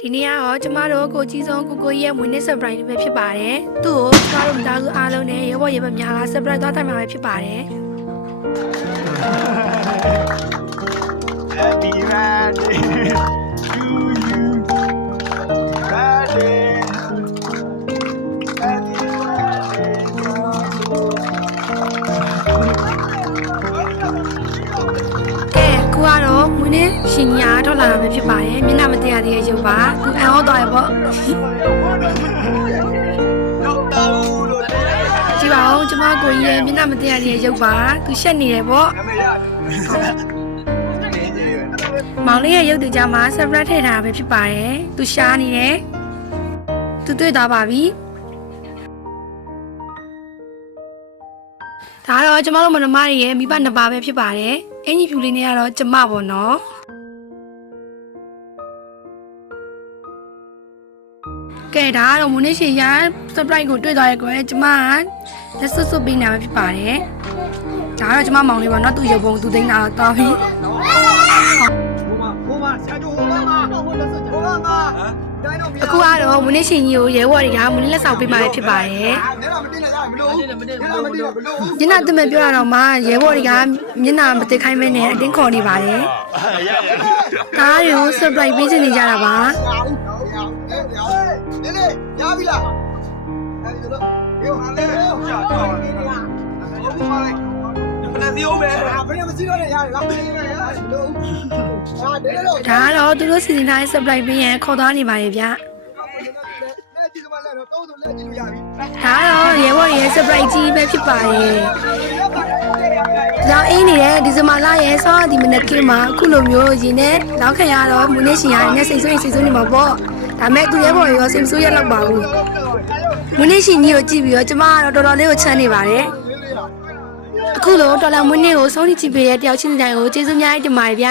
ဒီနေ့ကတော့ကျမတို့ကိုကြီးဆုံးကိုကြီးရဲ့မွေးနေ့ surprise ပဲဖြစ်ပါတယ်။သူ့ကိုကျမတို့မိသားစုအားလုံးနဲ့ရဲဘော်ရဲဘက်များက surprise သွားတိုင်မှာပဲဖြစ်ပါတယ်။ Happy birthday to you. Birthday. Happy birthday to you. ကဲခုကတော့မွေးနေ့ရှင်ညာတော့လာတာပဲဖြစ်ပါတယ်။မျက်နှာမတင်ရသေးတဲ့ရုပ်ပါ။သူအန်ဟောသွားရပေါ့။ ကြည့်ပါဦးကျမကိုကြီးရဲ့မျက်နှာမတင်ရသေးတဲ့ရုပ်ပါ။သူရှက်နေတယ်ပေါ့။မောင်လေးရဲ့ရုပ်တကြားမှာ surprise ထည့်ထားတာပဲဖြစ်ပါတယ်။သူရှားနေတယ်။သူတွေ့သွားပါပြီ။ဒါတော့ကျမတို့မနမတွေရဲ့မိဘနှစ်ပါးပဲဖြစ်ပါတယ်။အင်ကြီးဖြူလေးနဲ့ကတော့ကျမပေါ့နော်။ကဲဒါကတော့မွေးနေ့ရှင်ရ surprise ကိုတွေ့သွားရဲကွယ်ကျမကလက်စွပ်စွပ်ပေးနေတာပဲဖြစ်ပါတယ်။ဒါကတော့ကျမမောင်လေးပေါ့နော်သူရုပ်ပုံသူသိန်းတာတော့တော်ပြီ။အခုကတော့မွေးနေ့ရှင်ကြီးကိုရဲဘော်တွေကမွေးနေ့လက်ဆောင်ပေးมาဖြစ်ပါတယ်။ညနာတမပြောရတော့မှရဲဘော်တွေကမျက်နှာမသိခိုင်းမဲနဲ့အတင်းခေါ်နေပါတယ်။ဒါတွေကို surprise ပေးနေကြတာပါ။ရပြီလားရောဟာလေရောဘယ်နဲ့စီအောင်ပဲဘယ်နဲ့မစီတော့ရရတယ်လားဒါကတော့သူတို့စီစဉ်ထားတဲ့ surprise ပေးရင်ခေါ်သွားနေပါရဲ့ဗျာဒါကတော့ရဲဘော်ရဲ့ surprise ကြီးပဲဖြစ်ပါရဲ့ကြောင်အင်းနေတဲ့ဒီဇင်ဘာလရဲ့ဆောင်းဒီမနက်ခင်းမှာအခုလိုမျိုးရင်းနဲ့လောက်ခံရတော့မွေးနေ့ရှင်ရတဲ့စိတ်ဆိုးရင်စိတ်ဆိုးနေမှာပေါ့ဒါမဲ့သူရဲဘော်ရောစိတ်ဆိုးရလောက်ပါဘူးမွေးနေ့ရှင်ကြီးကိုကြည့်ပြီးတော့ကျမကတော့တော်တော်လေးကိုချမ်းနေပါတယ်အခုလိုတော်တော်မွေးနေ့ကိုဆုံးဖြတ်ကြည့်ပေးတဲ့တယောက်ချင်းတိုင်းကိုကျေးဇူးများတင်ပါတယ်ဗျ